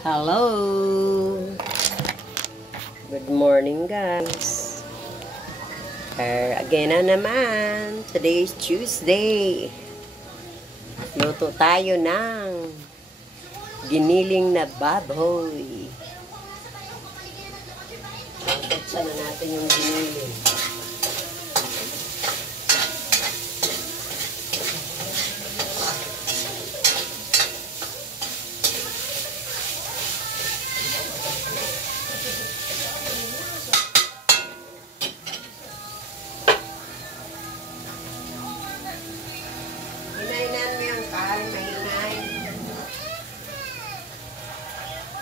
Hello! Good morning, guys. Again na naman. Today is Tuesday. Luto tayo ng giniling na baboy. Buksan na natin yung giniling.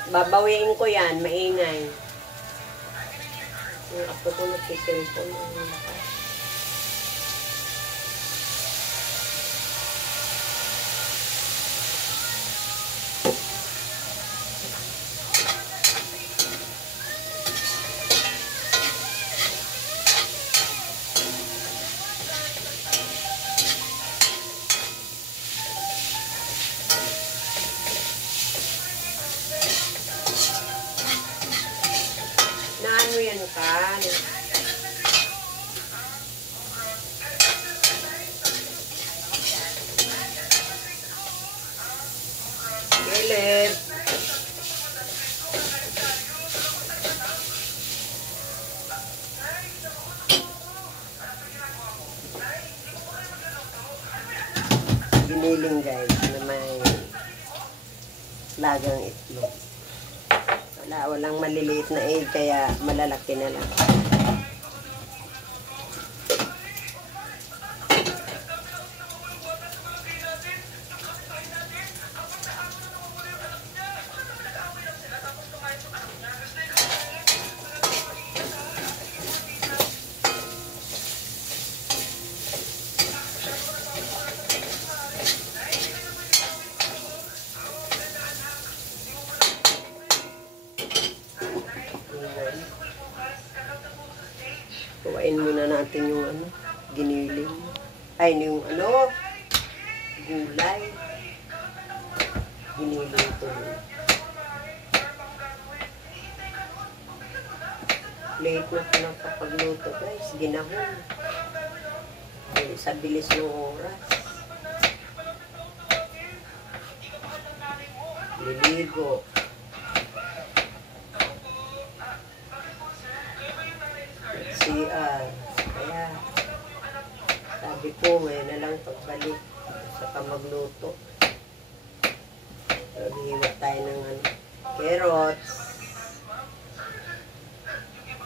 Babawiin ko yan, maingay. Yung apo ko nagsiselfon. Ano yan ka? Philip. Giniling guys na may lagang itlog. Walang maliliit na egg, kaya malalaki na lang. Kuhain muna natin yung giniling. Ay, yung gulay. Giniling ito. Late na pa pagluto guys. Ginahon. Sa bilis ng oras. Liligo. Kaya sabi ko na lang pagbalik sa magluto. Maghihiwa tayo ng carrots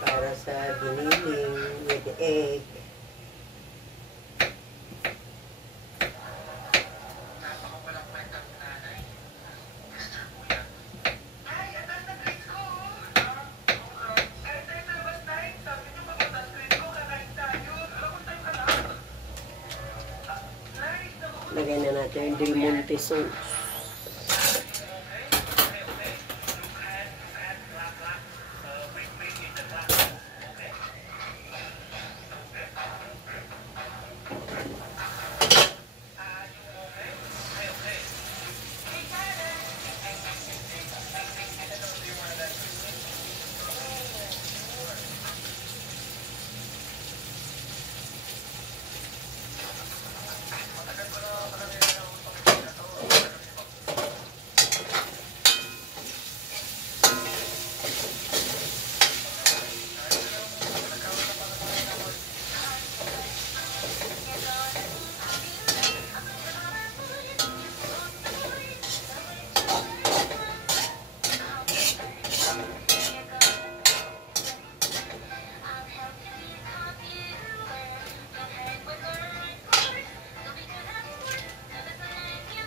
para sa giniling with egg. Lagay na natin yung Del Monte sauce.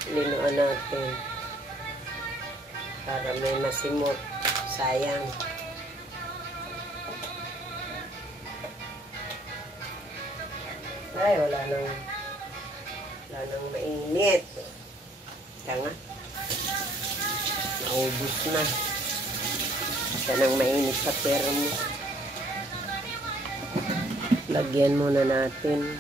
Linuan natin para may masimot. Sayang. Ay, wala nang mainit. Kaya nga. Naubos na. Siya nang mainit sa termo. Lagyan muna natin.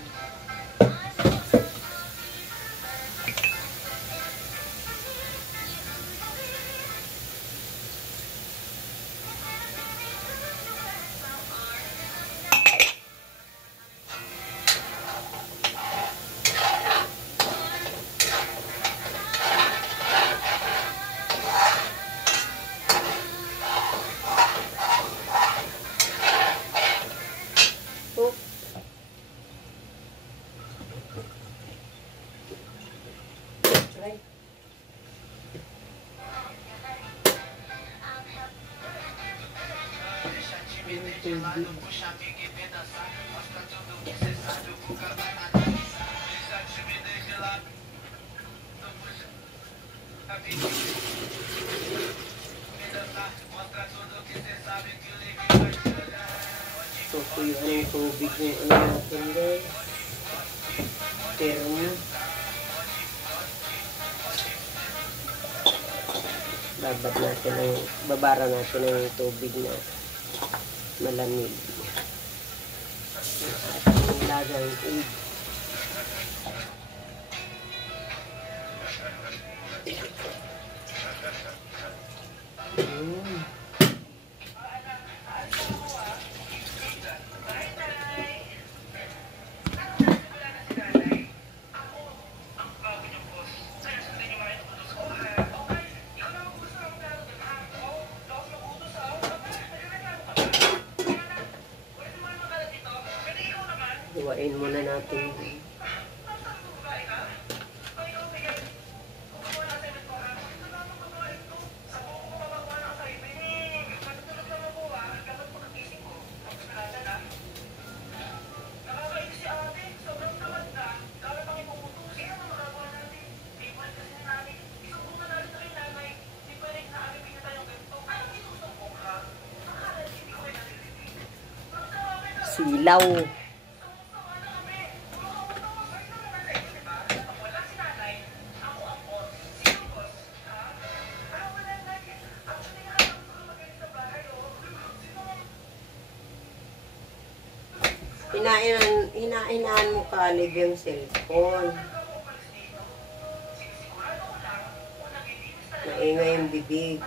tubig. Tutuyuan yung tubig yung ano natin guys. Termo. Babara natin ang tubig na malamig. At ang lagang egg. Iwain muna natin. Silaw. Hinahinaan mo kalig yung cellphone. Maingay yung bibig.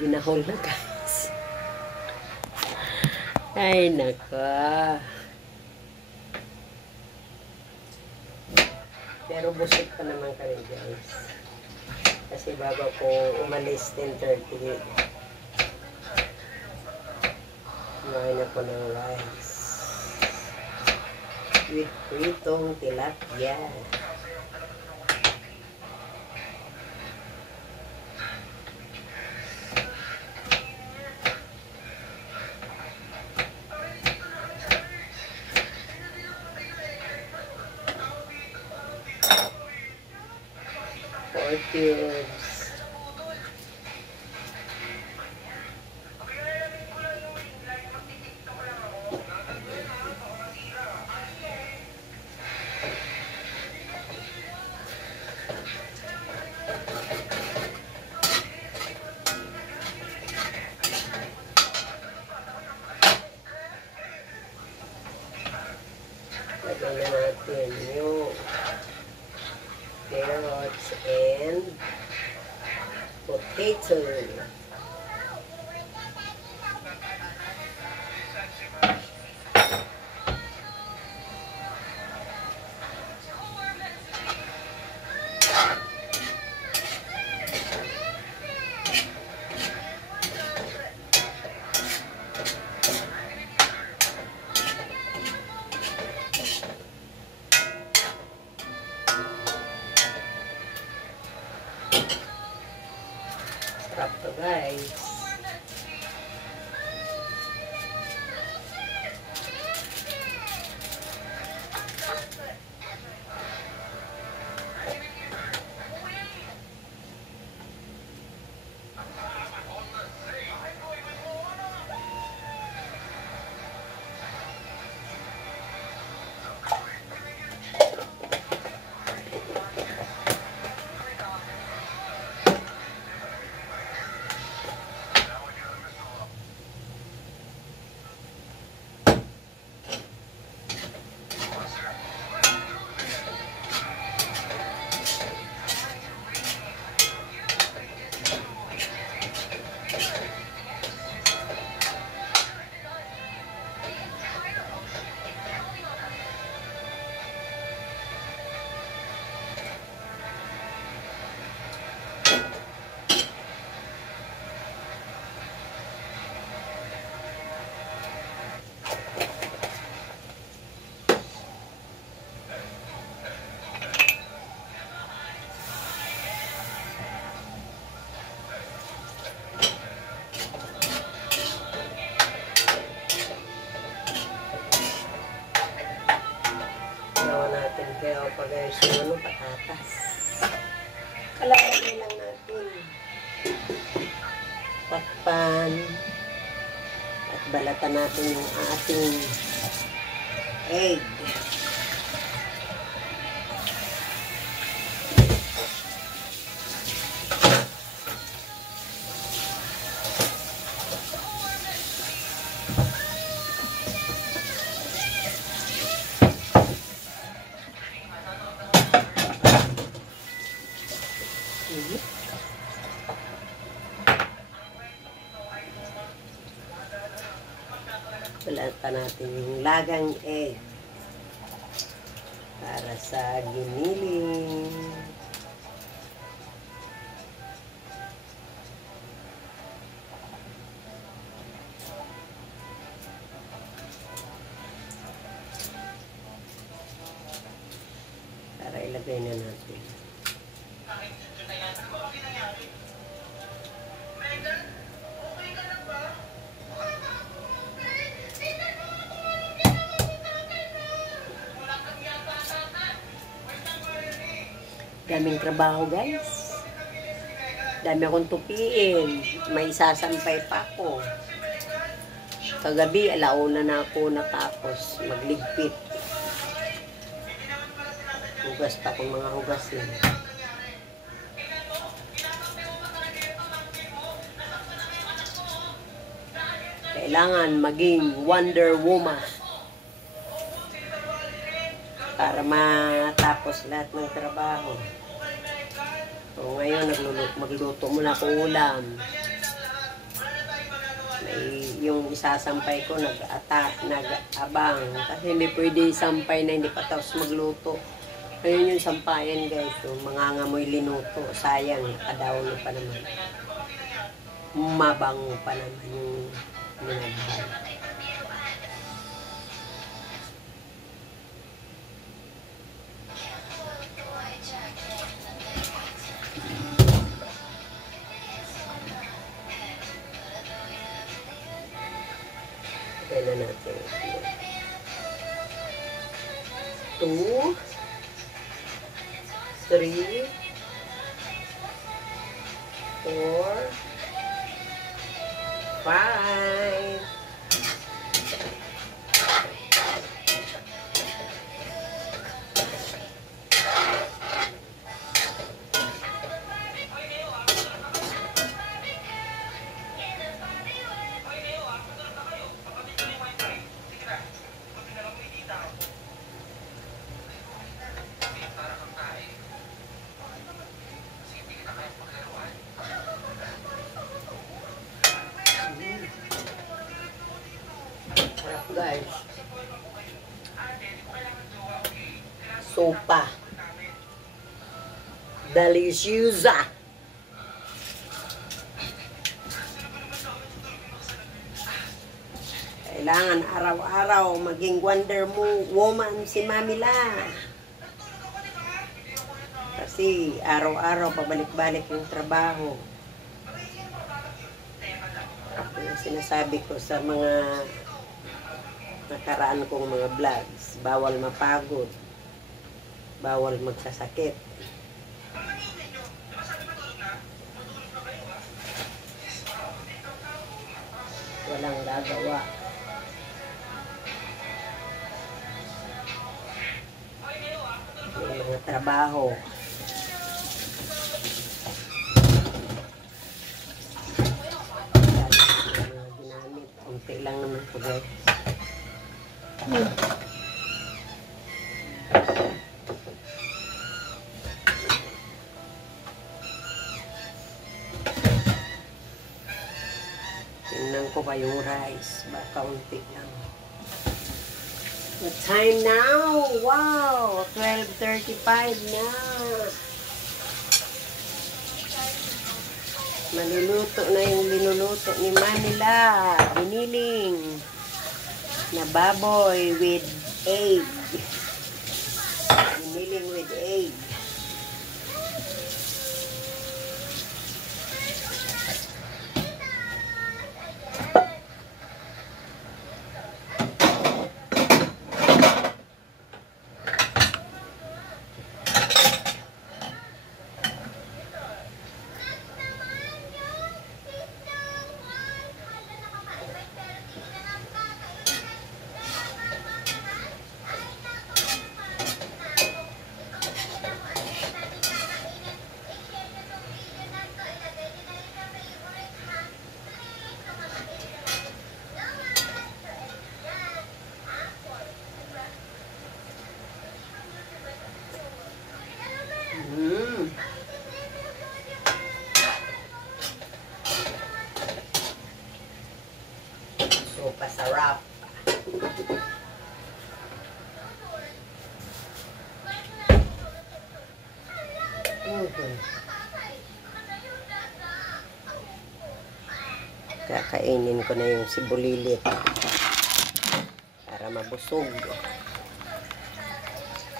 Ginahol na guys. Ay naka. Pero busog pa naman kami guys. Kasi bago ko umalis 10:30. Kumain na po ng rice. With pritong tilapia. Cubes. Lagyan na natin yung carrots and potato. Sarap to guys. Kaya pa guys, yung patatas. Kalagay lang natin. Takpan. At balatan natin yung ating egg. Balatan natin yung lagang egg para sa giniling. Para ilagay na natin. Daming trabaho guys. Dami akong tupiin. May isasampay pa ako. Kagabi, 1:00 na ako natapos magligpit. Hugas pa akong mga hugasin. Kailangan maging Wonder Woman para matapos lahat ng trabaho. So, ngayon, magluto muna akong ulam. Yung isasampay ko, nag-abang. Kasi hindi pwede isampay na hindi pa tapos magluto. Ngayon yung sampayan, guys. So, mangangamoy linuto. Sayang, nakadawlo pa naman. Mabango pa naman yung minagay. Kailan natin 2 3 4 5 guys. Sopa. Deliciosa. Kailangan araw-araw maging Wonder Woman si Mamila. Kasi araw-araw pabalik-balik yung trabaho. Yung sinasabi ko sa mga nakaraan kong mga vlogs, bawal mapagod, bawal magsasakit. Walang gagawa. May mga trabaho. Ginamit. Kunti lang naman po guys. Tingnan ko pa yung rice. Baka unti lang. The time now, wow, 12:35 na. Maluluto na yung linuluto ni Manila. Biniling na baboy with egg. Biniling with egg. So, pasarap. Kakainin ko na yung sibulilit para mabusog.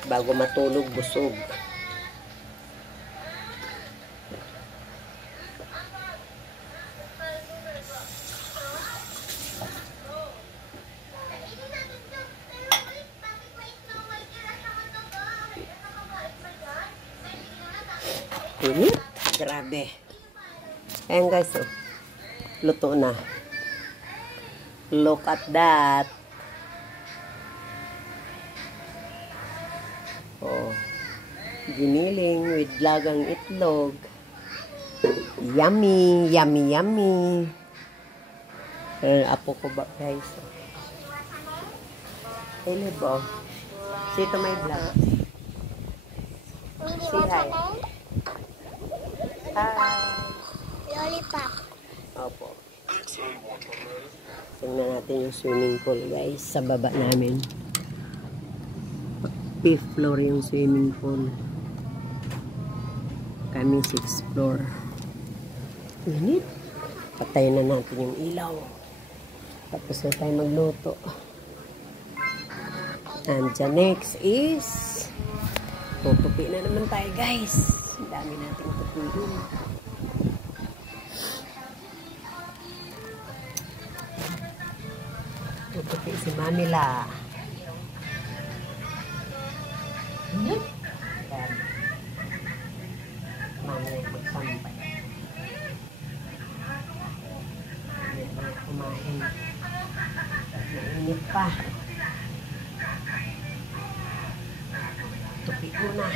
Bago matulog, busog. Grabe. Ayan guys, oh. Luto na. Look at that. Oh. Giniling with lagang itlog. Yummy, yummy, yummy. Apo ko ba guys? Hello ba? Sito may vlog. Say hi. Hi. Lollipop. Opo. Tingnan natin yung swimming pool guys sa baba namin. 5th floor yung swimming pool. Kami 6th floor. Init. Patayin na natin yung ilaw. Tapos na tayo magluto. And the next is tutupi na naman tayo guys. Ang dami nating tutuin. Tutupi si Manila. Yan. Mamaya magsampay. Yan na kumain. Mainit pa. Tupi ko na.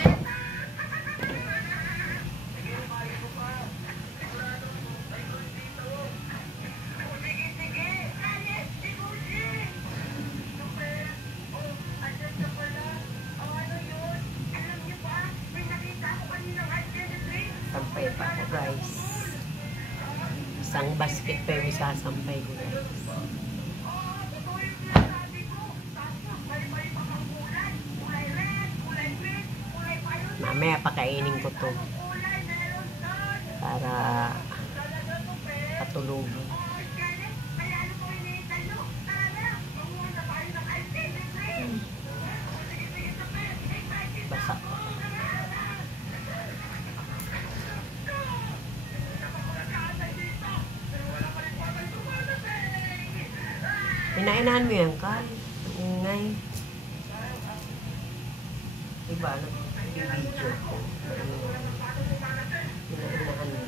Sampay pa ako guys. Isang basket pa yung isasampay ko guys. Mamaya pakainin ko to para patulogin. Basa. Inainahan mo yan, Kay. Ingay. Diba, nag-video ko. Inainahan mo.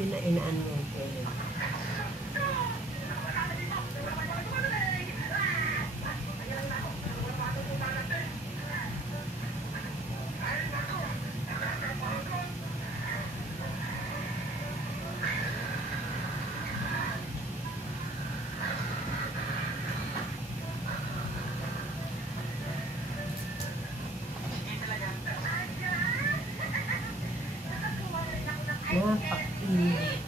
Inainaan mo yan, Kay. Napakainit.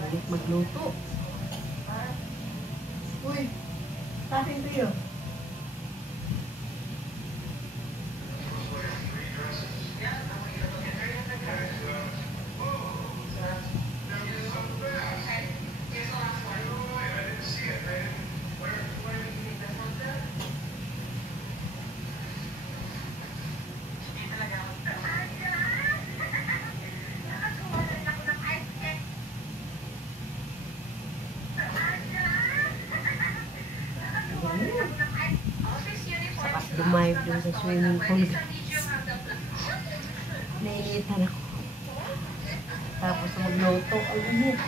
Balik magluto. Uy, tatin tayo. Sakas dumayog dun sa swimming pool. Naiinitan ako. Tapos magluto. Ang init.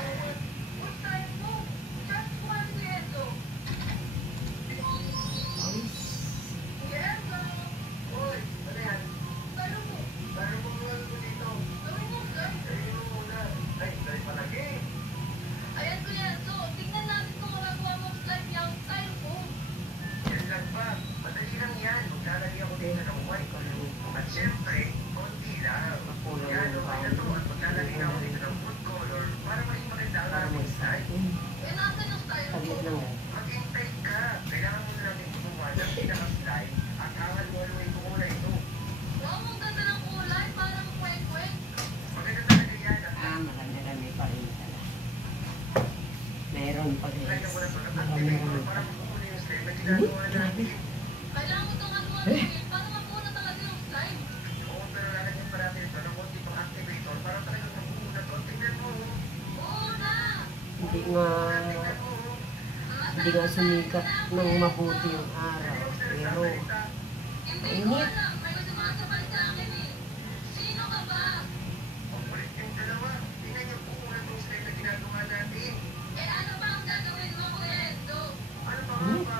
At syempre, konti lang. Yan, ito at maglalagay ako dito ng food color para mas maganda ang aming style. Saglit lang yan. Mag-intay ka. Kailangan mo na natin gumawa ng pinaka-style at aangal-walaway ko muna ito. Maganda talaga yan. Marami-rami pa rin pala. Mayroon pa rin. Kaya mo na ito ng Marami-rami activator pa. para makukunin yung style na ginagawa natin. Oo, pero lalagyan pa natin ito ng konti pang activator para talagang makukuha ito. Tingnan mo. Hindi nga sumikat ng mabuti yung araw. Pero, mainit. Ang kulit yung dalawa. Tingnan niyo po kung anong style na ginagawa natin. Ano ba nga ba?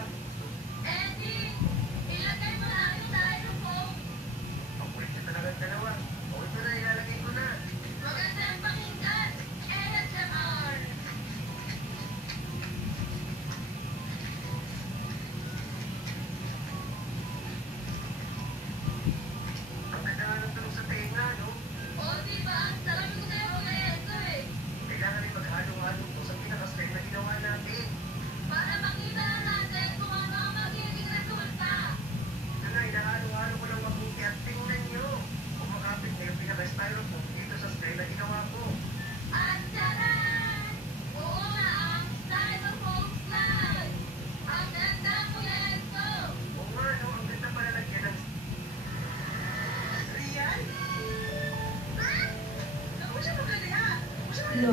Ang kulit niyo talaga ang dalawa. O ito na, ilalagay ko na. Ang ganda nga ng tulong sa tenga, no? Kailangan rin maghalo-halo po sa pinaka-style na ginawa natin. Ito na, inahalo-halo ko ng mabuti at tingnan niyo. Kumakapit na yung pinaka-styrofoam dito sa style na ginawa ko. Oo nga, no? Ang ganda pala lagyan ng... Rian? Lo.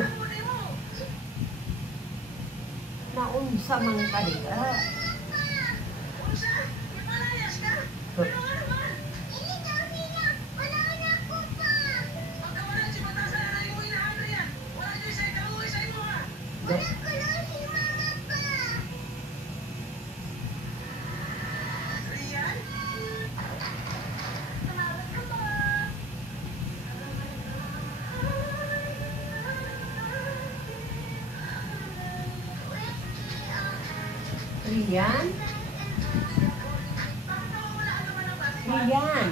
Naunsa man kaliga. Rian? Rian?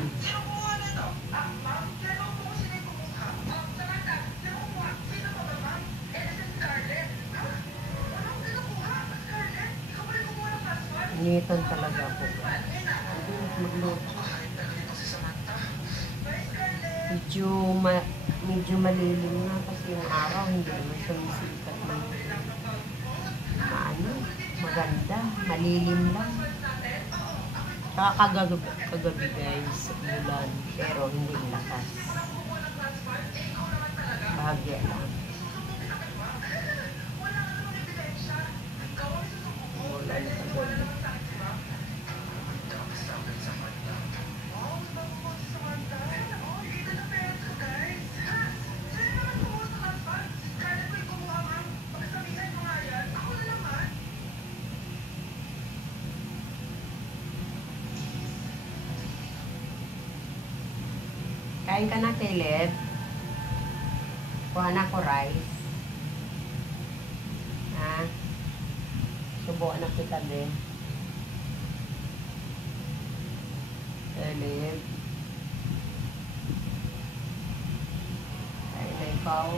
Initan talaga ako. Magluto. Medyo malilim na kasi yung araw hindi naman sumisikat ng maganda, malilim lang. Kagabi guys, ulan, pero hindi lakas. Bahagya lang. Ulan kagabi. Kain ka na, Caleb. Kuha na ko rice. Ha? Subukan na kita, din. Caleb. Kain na ikaw.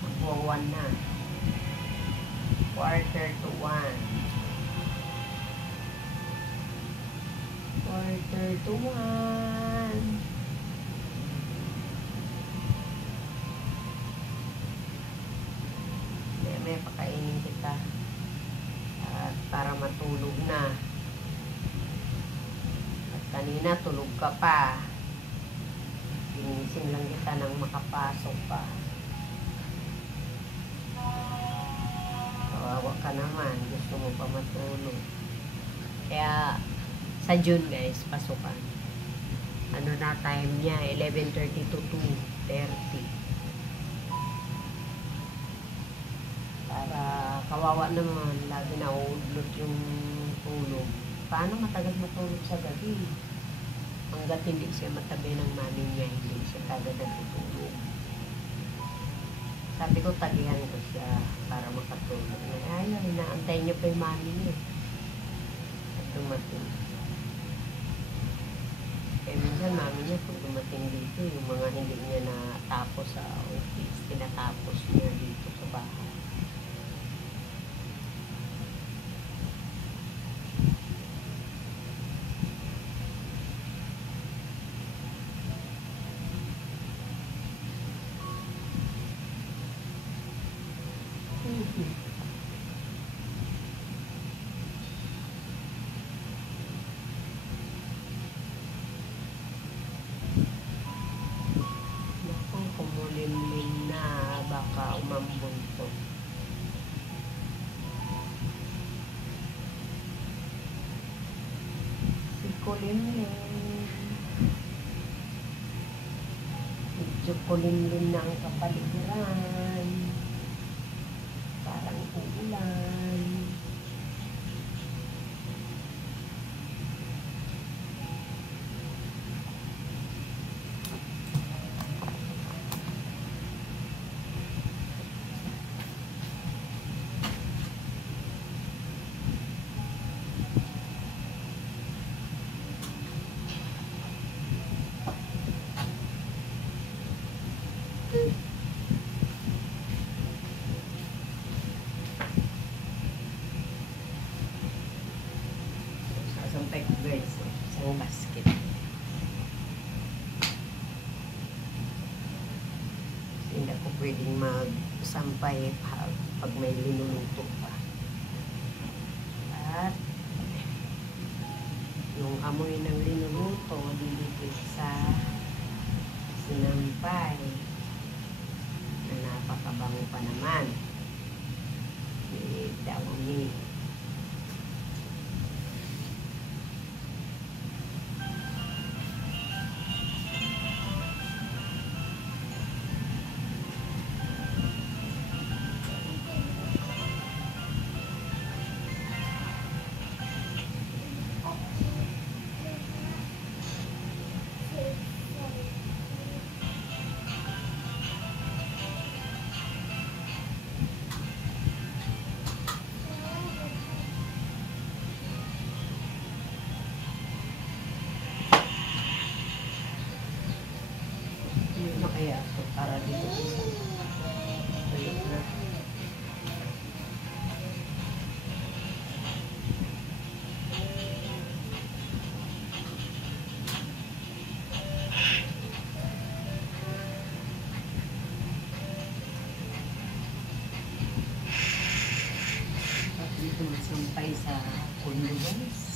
Magwawan na. 1:45. 1:45. May pakainin kita at para matulog na. At kanina tulog ka pa. Ginising lang kita nang makapasok pa. Kawawa ka naman, gusto mo pa matulog. Kaya sa June guys, pasukan. Ano na time niya? 11:30 to 2:30. Para kawawa naman, lagi na uudlot yung tulog. Paano matagal matulog sa gabi? Hanggat hindi siya matabi ng mami niya, hindi siya kagad natutulog. Sabi ko, tagihan ko siya para makatulog. Ayaw, inaantay niya pa yung mami niya. At dumating. Kaya minsan mami niya, kung dumating dito, yung mga hindi niya natapos sa office, tinatapos niya dito sa bahay. Naku, kumulimlim na, baka umambon to. Si kulimlim. Medyo kulimlim na ang kapaligiran. Parang uulan. Sasampay ko guys, isang basket. Hindi ako pwedeng magsampay pag may linuluto pa. At yung amoy ng linuluto dilipit sa sinampay na napakabango pa naman. Dawami. Sumasampay sa kundo guys.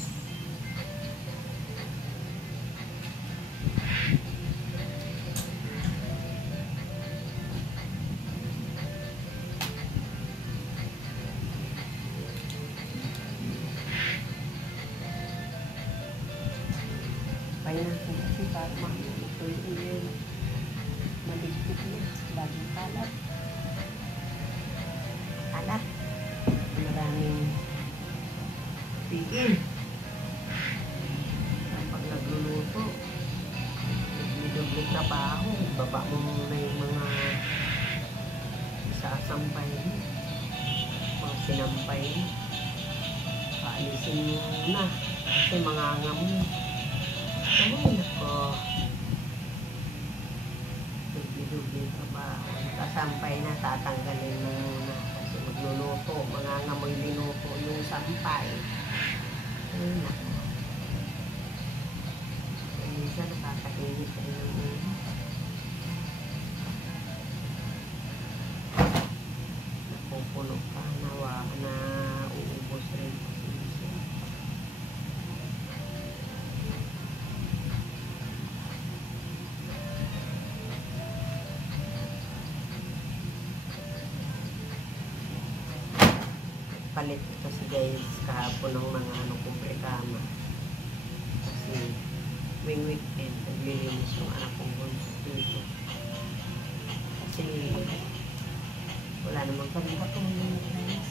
Pahinga ko kasi para makutuloy yun. Maligpit na. Bagong kalat. Kalat. Maraming tigil. Pag nagluluto, may trabaho. Baba mo muna yung mga isasampay mo. Mga sinampay mo. Paalisin mo na. Kasi mangangam mo. Ay, nako. Dugli-dugli trabaho. Kasampay na, tatanggalin mo muna. Kasi magluluto, mangangamoy linuto yung sampay. Ay, nako. Kaya minsan nakakainit rin ng ulo. Napupuno ka, na uubos rin. Palit ko kasi guys kahapon ng mga kumpre kama kasi weekend naglilinis yung anak kong bunso dito kasi wala namang kami katulong guys.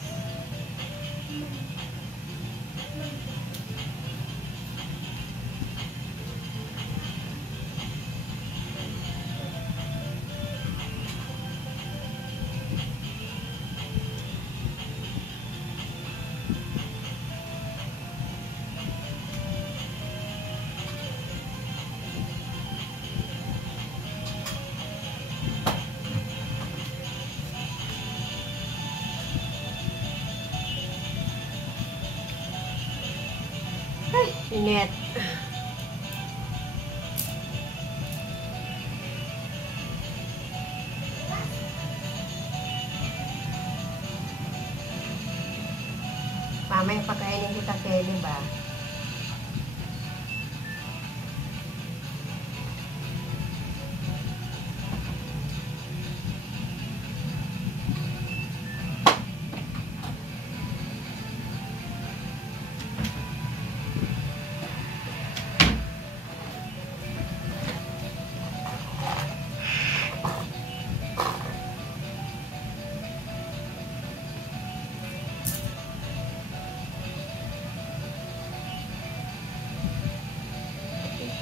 Init. Mamaya pakainin kita Kelly ba?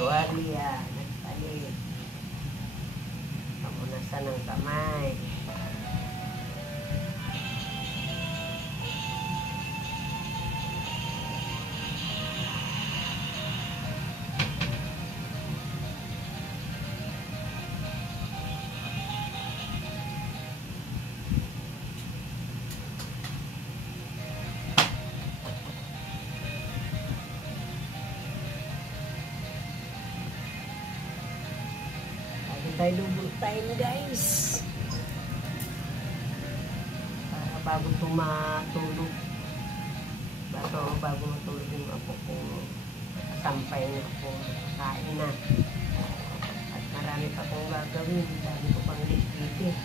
Tuwalya, nagpalit. Pamunasan ng kamay. Tayo lubog time guys para bago tumatulog bago matulog yung apo ko sampay na ako kain na at marami pa kong gagawin dami ko pang liquid.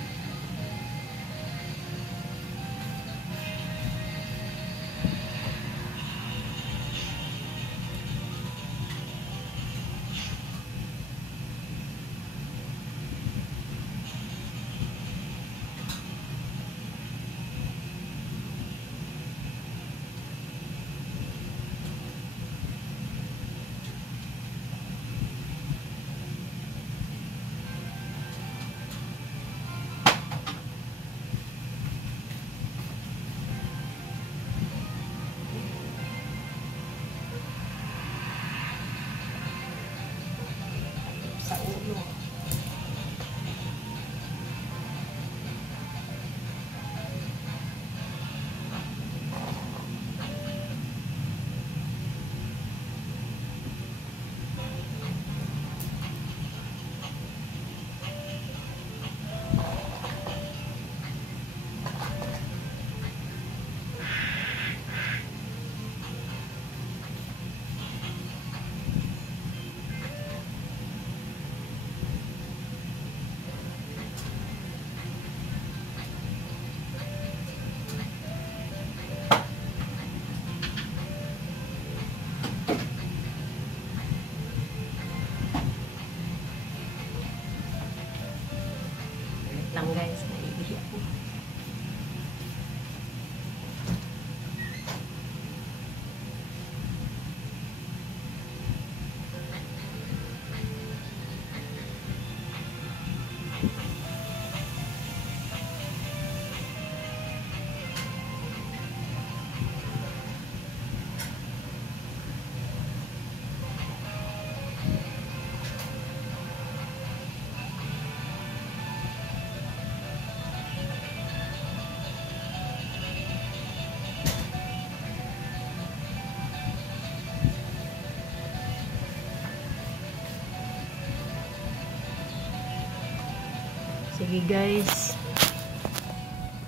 Sige guys.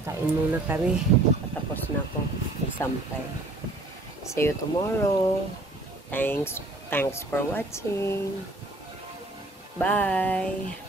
Kain muna kami. Patapos na ako magsampay. See you tomorrow. Thanks for watching. Bye.